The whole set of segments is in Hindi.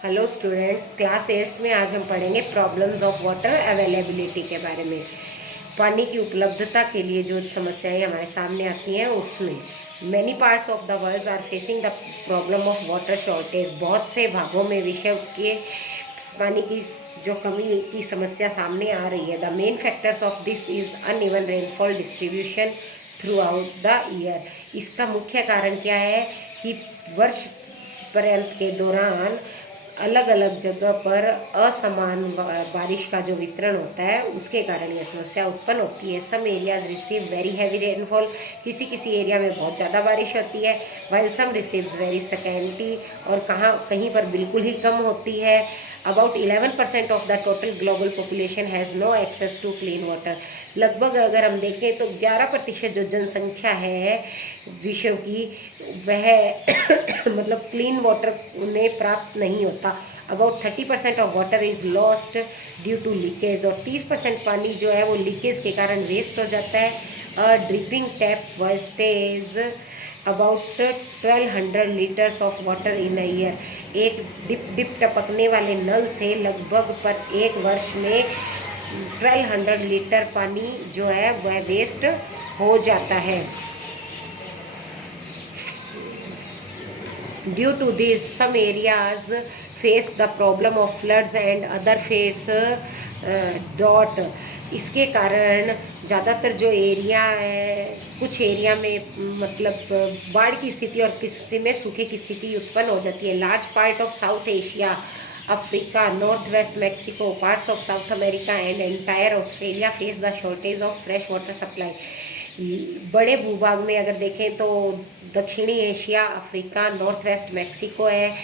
हेलो स्टूडेंट्स, क्लास 8 में आज हम पढ़ेंगे प्रॉब्लम्स ऑफ वाटर अवेलेबिलिटी के बारे में। पानी की उपलब्धता के लिए जो समस्याएं हमारे सामने आती हैं उसमें many parts of the world are facing the problem of water shortage. बहुत से भागों में विश्व के पानी की जो कमी की समस्या सामने आ रही है। The main factors of this is uneven rainfall distribution through out the year. इसका मुख्य कारण क्या है कि वर्ष पर्यंत के दौरान अलग अलग जगह पर असमान बारिश का जो वितरण होता है उसके कारण यह समस्या उत्पन्न होती है। Some areas receive very heavy rainfall, किसी किसी एरिया में बहुत ज़्यादा बारिश होती है, while some receives very scanty, और कहीं पर बिल्कुल ही कम होती है। About 11% of the total global population has no access to clean water. लगभग अगर हम देखें तो 11% जो जनसंख्या है विश्व की, वह मतलब क्लीन वाटर उन्हें प्राप्त नहीं होता। About 30% of water is lost due to leakage, और 30% पानी जो है वो लीकेज के कारण वेस्ट हो जाता है। Dripping tap wastage about 1200 litres of water in a year. एक डिप टपकने वाले नल से लगभग पर एक वर्ष में 1200 लीटर पानी जो है वह वेस्ट हो जाता है। Due to this, some areas face the problem of floods and other face drought। इसके कारण ज़्यादातर जो एरिया है, कुछ एरिया में मतलब बाढ़ की स्थिति और किसी में सूखे की स्थिति उत्पन्न हो जाती है। Large part of south Asia, Africa, north west Mexico, parts of south America and entire Australia face the shortage of fresh water supply. बड़े भूभाग में अगर देखें तो दक्षिणी Asia, Africa, north west Mexico है,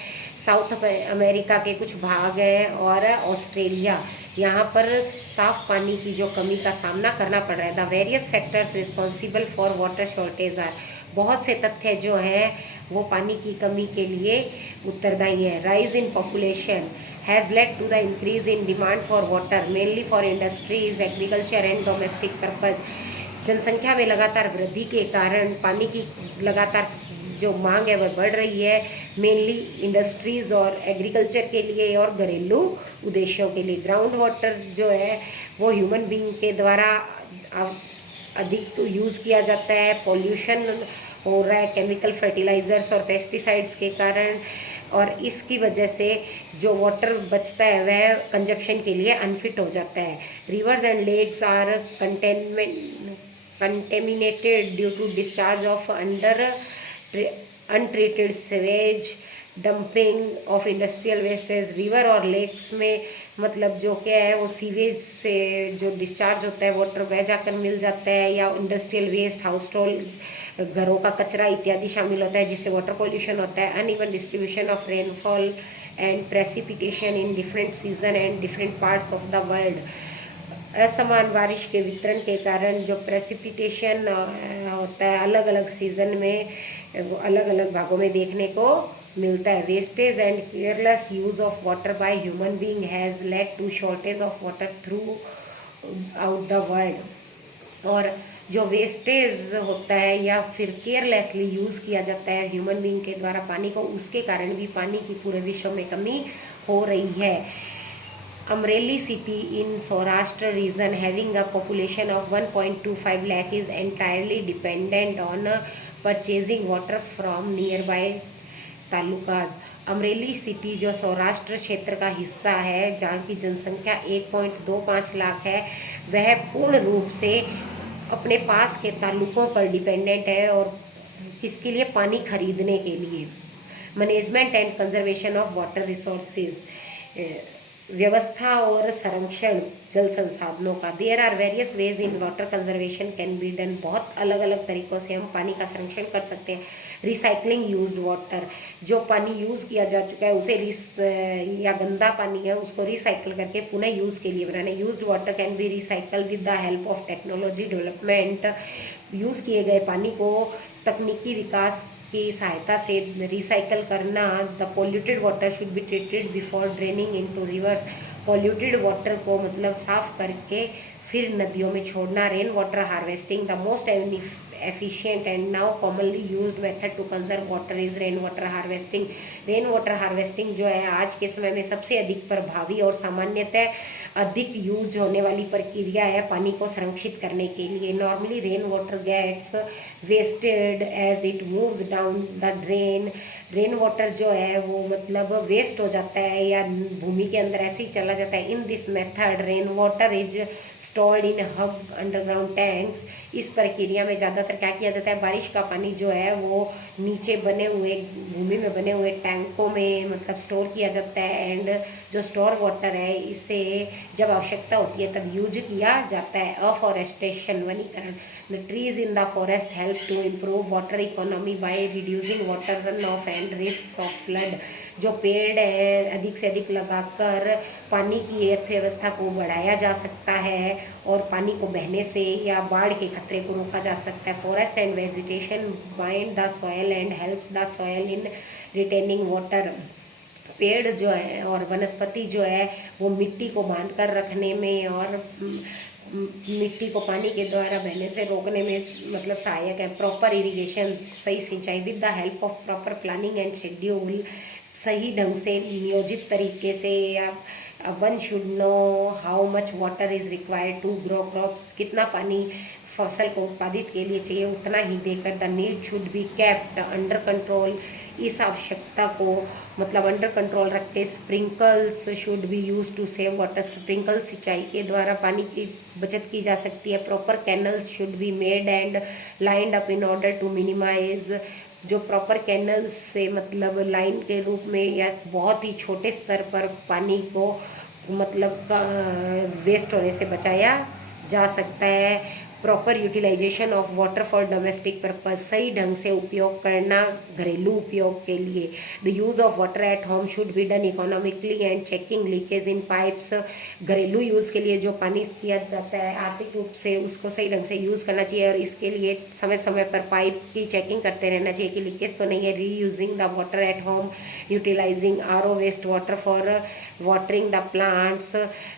साउथ अमेरिका के कुछ भाग हैं और ऑस्ट्रेलिया, यहाँ पर साफ पानी की जो कमी का सामना करना पड़ रहा है। The various factors responsible for water shortage are. बहुत से तथ्य जो है वो पानी की कमी के लिए उत्तरदायी है। Rise in population has led to the increase in demand for water mainly for industries, agriculture and domestic purpose. जनसंख्या में लगातार वृद्धि के कारण पानी की लगातार जो मांग है वह बढ़ रही है, मेनली इंडस्ट्रीज और एग्रीकल्चर के लिए और घरेलू उद्देश्यों के लिए। ग्राउंड वाटर जो है वो ह्यूमन बीइंग के द्वारा अधिक यूज़ किया जाता है। पॉल्यूशन हो रहा है केमिकल फर्टिलाइजर्स और पेस्टिसाइड्स के कारण, और इसकी वजह से जो वाटर बचता है वह कंजप्शन के लिए अनफिट हो जाता है। Rivers and lakes are contaminated due to discharge of untreated sewage, dumping of industrial wastage. River और लेक्स में मतलब जो क्या है वो सीवेज से जो डिस्चार्ज होता है वाटर वह जाकर मिल जाता है, या इंडस्ट्रियल वेस्ट, हाउस होल्ड घरों का कचरा इत्यादि शामिल होता है जिससे वाटर पॉल्यूशन होता है। Uneven distribution of rainfall and precipitation in different season and different parts of the world. असमान बारिश के वितरण के कारण जो प्रेसिपिटेशन होता है अलग अलग सीजन में अलग अलग भागों में देखने को मिलता है। Wastage and careless use of water by human being has led to shortage of water throughout the world. और जो वेस्टेज होता है या फिर केयरलेसली यूज़ किया जाता है ह्यूमन बीइंग के द्वारा पानी को, उसके कारण भी पानी की पूरे विश्व में कमी हो रही है। Amreli city in Saurashtra region having a population of 1.25 lakh is entirely dependent on purchasing water from nearby talukas. Amreli city जो सौराष्ट्र क्षेत्र का हिस्सा है जहाँ की जनसंख्या 1.25 लाख है, वह पूर्ण रूप से अपने पास के तालुकों पर डिपेंडेंट है, और किसके लिए? पानी खरीदने के लिए। Management and conservation of water resources, व्यवस्था और संरक्षण जल संसाधनों का। There are various ways in water conservation can be done. बहुत अलग अलग तरीकों से हम पानी का संरक्षण कर सकते हैं। रिसाइकलिंग यूज्ड वाटर, जो पानी यूज़ किया जा चुका है उसे या गंदा पानी है उसको रिसाइकल करके पुनः यूज़ के लिए बनाने। Used water can be recycle with the help of technology development. Use किए गए पानी को तकनीकी विकास की सहायता से रिसाइकल करना। The polluted water should be treated before draining into reverse. Polluted water को मतलब साफ करके फिर नदियों में छोड़ना। Rain water harvesting, the most efficient and now commonly used method to conserve water is rain water harvesting. Rain water harvesting जो है आज के समय में सबसे अधिक प्रभावी और सामान्यतः अधिक यूज होने वाली प्रक्रिया है पानी को संरक्षित करने के लिए। Normally rain water gets wasted as it moves down the drain. Rain water जो है वो मतलब वेस्ट हो जाता है या भूमि के अंदर ऐसे ही चला जाता है। In this method rain water is stored in hub underground tanks. इस प्रक्रिया में ज़्यादातर क्या किया जाता है, बारिश का पानी जो है वो नीचे बने हुए भूमि में बने हुए टैंकों में मतलब स्टोर किया जाता है। एंड जो स्टोर वाटर है इसे जब आवश्यकता होती है तब यूज किया जाता है। अफॉरेस्टेशन वनीकरण। The trees in the forest help to improve water economy by reducing water run off and risk of flood. जो पेड़ है अधिक से अधिक लगाकर पानी की अर्थव्यवस्था को बढ़ाया जा सकता है और पानी को बहने से या बाढ़ के खतरे को रोका जा सकता है। Forest and vegetation bind the soil and helps the soil in retaining water. पेड़ जो है और वनस्पति जो है वो मिट्टी को बांध कर रखने में और मिट्टी को पानी के द्वारा बहने से रोकने में मतलब सहायक है। प्रॉपर इरिगेशन सही सिंचाई with the help of proper planning and schedule. सही ढंग से नियोजित तरीके से या one should know how much water is required to grow crops. कितना पानी फसल को उत्पादित के लिए चाहिए उतना ही देकर। The need should be kept under control. इस आवश्यकता को मतलब अंडर कंट्रोल रख के sprinkles should be use to save water. Sprinkle सिंचाई के द्वारा पानी की बचत की जा सकती है। Proper canals should be made and lined up in order to minimise. जो प्रॉपर कैनल्स से मतलब लाइन के रूप में या बहुत ही छोटे स्तर पर पानी को मतलब वेस्ट होने से बचाया जा सकता है। Proper utilisation of water for domestic purpose. सही ढंग से उपयोग करना घरेलू उपयोग के लिए। The use of water at home should be done economically and checking leakage in pipes. घरेलू यूज के लिए जो पानी किया जाता है आर्थिक रूप से उसको सही ढंग से यूज करना चाहिए और इसके लिए समय समय पर पाइप की चेकिंग करते रहना चाहिए कि लीकेज तो नहीं है। Reusing the water at home utilising R O waste water for watering the plants.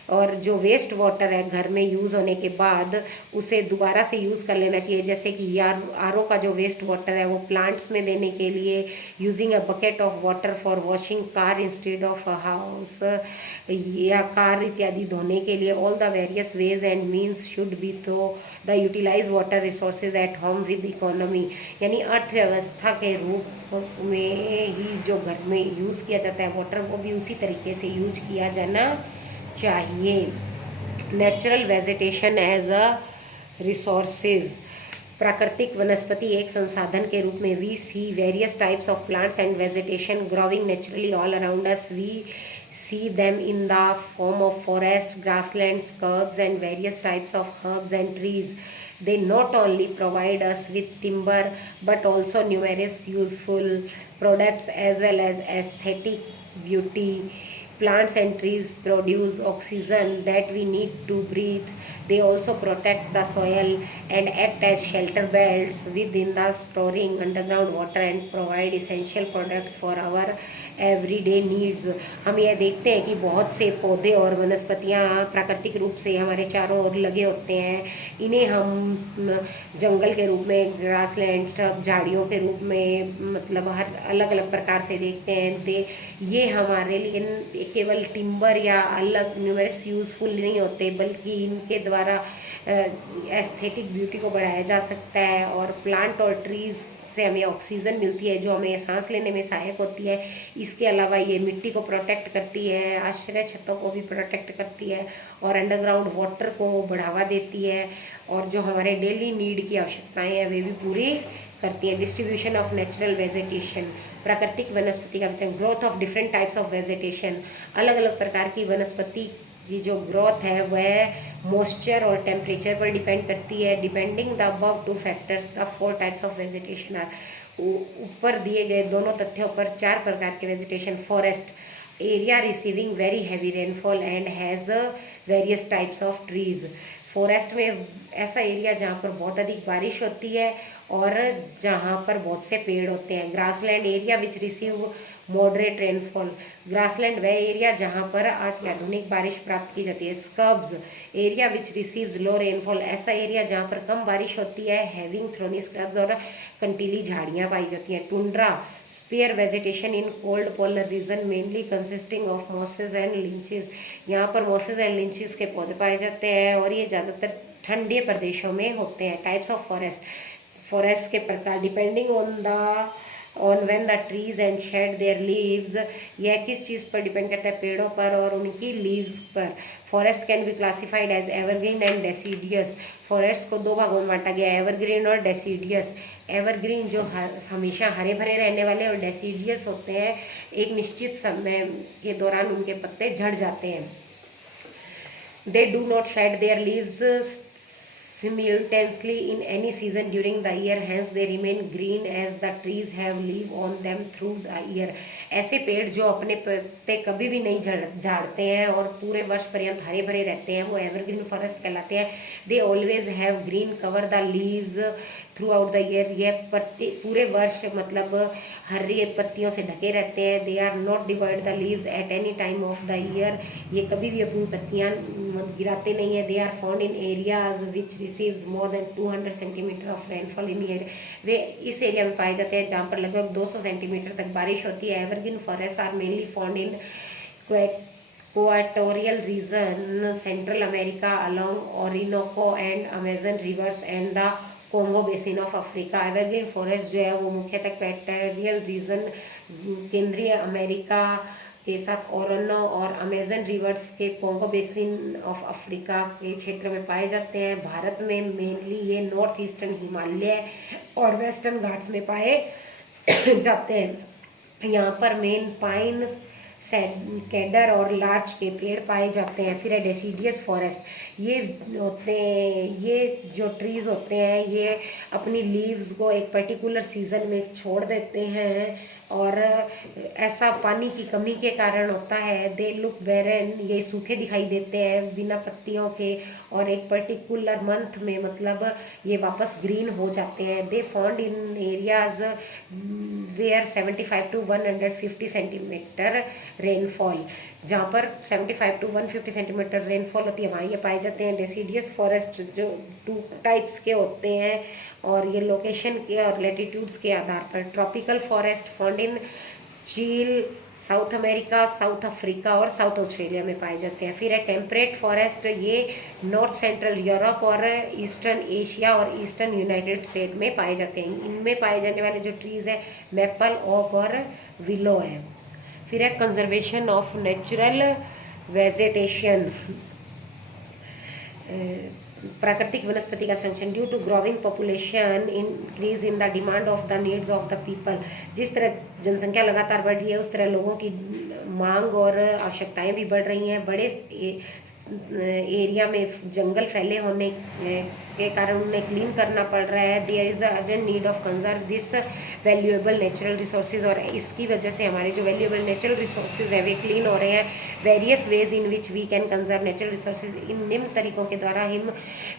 और जो वेस्ट वाटर है घर में यूज होने के बाद उसे दोबारा से यूज़ कर लेना चाहिए। जैसे कि आरओ का जो वेस्ट वाटर है वो प्लांट्स में देने के लिए। Using a bucket of water for washing car instead of a house या कार इत्यादि धोने के लिए। All the various ways and means should be to the utilise water resources at home with economy. यानी अर्थव्यवस्था के रूप में ही जो घर में यूज़ किया जाता है वाटर वो भी उसी तरीके से यूज किया जाना चाहिए। Natural vegetation as a resources. प्राकृतिक वनस्पति एक संसाधन के रूप में we see various types of plants and vegetation growing naturally all around us. We see them in the form of forest, grasslands, curbs and various types of herbs and trees. They not only provide us with timber but also numerous useful products as well as aesthetic beauty. Plants and trees produce oxygen that we need to breathe. They also protect the soil and act as shelter belts within the storing underground water and provide essential products for our everyday needs. हम यह देखते हैं कि बहुत से पौधे और वनस्पतियाँ प्राकृतिक रूप से हमारे चारों ओर लगे होते हैं। इन्हें हम जंगल के रूप में, ग्रासलैंड, झाड़ियों के रूप में मतलब हर अलग अलग प्रकार से देखते हैं। ये हमारे लिए केवल टिम्बर या अलग न्यूमरस यूजफुल नहीं होते बल्कि इनके द्वारा एस्थेटिक ब्यूटी को बढ़ाया जा सकता है और प्लांट और ट्रीज से हमें ऑक्सीजन मिलती है जो हमें सांस लेने में सहायक होती है। इसके अलावा ये मिट्टी को प्रोटेक्ट करती है, आश्रय छतों को भी प्रोटेक्ट करती है और अंडरग्राउंड वाटर को बढ़ावा देती है और जो हमारे डेली नीड की आवश्यकताएं हैं वे भी पूरी करती है। Distribution of natural vegetation. प्राकृतिक वनस्पति का वितरण। Growth of different types of vegetation. अलग अलग प्रकार की वनस्पति की जो ग्रोथ है वह मॉइस्चर और टेम्परेचर पर डिपेंड करती है। Depending the above two factors the 4 types of vegetation are. ऊपर दिए गए दोनों तथ्यों पर 4 प्रकार के vegetation. Forest area receiving very heavy rainfall and has various types of trees. Forest में ऐसा एरिया जहाँ पर बहुत अधिक बारिश होती है और जहाँ पर बहुत से पेड़ होते हैं। Grassland area which receive moderate rainfall. Grassland वह एरिया जहां पर आज की आधुनिक बारिश प्राप्त की जाती है। Scrubs area which receives low rainfall, ऐसा एरिया जहां पर कम बारिश होती है। हैविंग थ्रोनी स्क्रब्स और कंटीली झाड़ियां पाई जाती हैं। Tundra sparse vegetation in cold polar region mainly consisting of mosses and lichens, यहाँ पर मॉसेस एंड लिंचेस के पौधे पाए जाते हैं और ये ज़्यादातर ठंडे प्रदेशों में होते हैं। टाइप्स ऑफ फॉरेस्ट के प्रकार depending on when the trees and shade there leaves, यह किस चीज़ पर डिपेंड करता है, पेड़ों पर और उनकी लीव्स पर। Forest can be classified as evergreen and deciduous, forest को दो भागों में बांटा गया, एवरग्रीन और डेसीडियस। एवरग्रीन जो हमेशा हरे भरे रहने वाले और डेसीडियस होते हैं, एक निश्चित समय के दौरान उनके पत्ते झड़ जाते हैं। They do not shed their leaves simultaneously in any season during the year, hence they remain green as the trees have leaf on them through the year। ऐसे पेड़ जो अपने पत्ते कभी भी नहीं झाड़ते हैं और पूरे वर्ष पर्यंत हरे भरे रहते हैं, वो एवरग्रीन फॉरेस्ट कहलाते हैं। They always have green cover the leaves throughout the year, यह पत्ते पूरे वर्ष मतलब हरे पत्तियों से ढके रहते हैं। They are not divide the leaves at any time of the year, ये कभी भी अपनी पत्तियां गिराते नहीं है। They are found in areas which receives more than 200 centimetre of rainfall in year, वे इस एरिया में पाए जाते हैं जहाँ पर लगभग 200 सेंटीमीटर तक बारिश होती है। Evergreen forest are mainly found in equatorial region Central America along Orinoco and Amazon rivers and the Congo basin of Africa. Evergreen forest जो है वो मुख्यतः इक्वेटोरियल रीजन केंद्रीय अमेरिका के साथ ओरोनो और अमेजन रिवर्स के कोंगो बेसिन ऑफ अफ्रीका के क्षेत्र में पाए जाते हैं। भारत में मेनली ये नॉर्थ ईस्टर्न हिमालय और वेस्टर्न घाट्स में पाए जाते हैं। यहाँ पर मेन पाइन केडर और लार्च के पेड़ पाए जाते हैं। फिर है डेसीडियस फॉरेस्ट, ये होते हैं, ये जो ट्रीज होते हैं ये अपनी लीव्स को एक पर्टिकुलर सीजन में छोड़ देते हैं और ऐसा पानी की कमी के कारण होता है। दे लुक बैरन, ये सूखे दिखाई देते हैं बिना पत्तियों के और एक पर्टिकुलर मंथ में मतलब ये वापस ग्रीन हो जाते हैं। They found in areas where 75 to 150 centimetre rainfall, जहाँ पर 75 to 150 सेंटीमीटर रेनफॉल होती है वहाँ ये पाए जाते हैं। डेसीडियस फॉरेस्ट जो 2 टाइप्स के होते हैं और ये लोकेशन के और लेटीट्यूड्स के आधार पर। ट्रॉपिकल फॉरेस्ट फाउंड इन चील, साउथ अमेरिका, साउथ अफ्रीका और साउथ ऑस्ट्रेलिया में पाए जाते हैं। फिर है टेम्परेट फॉरेस्ट, ये नॉर्थ सेंट्रल यूरोप और ईस्टर्न एशिया और ईस्टर्न यूनाइटेड स्टेट में पाए जाते हैं। इनमें पाए जाने वाले जो ट्रीज है मैपल, ओक और विलो है। फिर है कंजर्वेशन ऑफ नेचुरल वेजिटेशन, प्राकृतिक वनस्पति का संरक्षण। Due to growing population increase in the demand of the needs of the people, जिस तरह जनसंख्या लगातार बढ़ रही है उस तरह लोगों की मांग और आवश्यकताएं भी बढ़ रही हैं। बड़े एरिया में जंगल फैले होने के कारण उन्हें क्लीन करना पड़ रहा है। There is the urgent need of conserve this valuable natural resources, और इसकी वजह से हमारे जो वैल्यूएबल नेचुरल रिसोर्सेज है वे क्लीन हो रहे हैं। Various ways in which we can conserve natural resources, इन निम्न तरीकों के द्वारा हम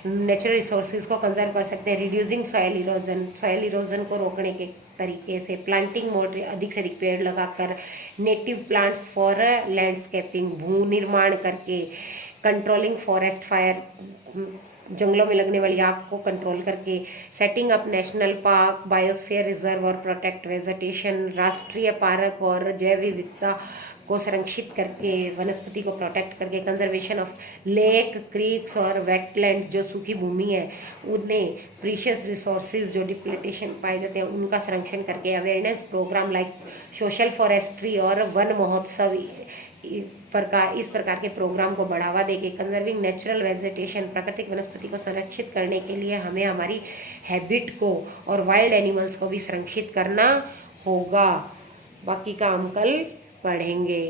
नेचुरल रिसोर्सेज को कंजर्व कर सकते हैं। Reducing soil erosion, soil erosion को रोकने के तरीके से। प्लांटिंग मोड, अधिक से अधिक पेड़ लगाकर। नेटिव प्लांट्स फॉर लैंडस्केपिंग, भू निर्माण करके। कंट्रोलिंग फॉरेस्ट फायर, जंगलों में लगने वाली आग को कंट्रोल करके। Setting up national park, biosphere reserve और प्रोटेक्ट वेजिटेशन, राष्ट्रीय पार्क और जैव विविधता को संरक्षित करके, वनस्पति को प्रोटेक्ट करके। कंजर्वेशन ऑफ लेक, क्रीक्स और वेटलैंड, जो सूखी भूमि है उन्हें प्रीशियस रिसोर्सेज जो डिप्लीटेशन पाए जाते हैं उनका संरक्षण करके। Awareness programme like social forestry और वन महोत्सव, इस प्रकार के प्रोग्राम को बढ़ावा देके कंजर्विंग नेचुरल वेजिटेशन, प्राकृतिक वनस्पति को संरक्षित करने के लिए हमें हमारी हैबिट को और वाइल्ड एनिमल्स को भी संरक्षित करना होगा। बाकी का हम कल पढ़ेंगे।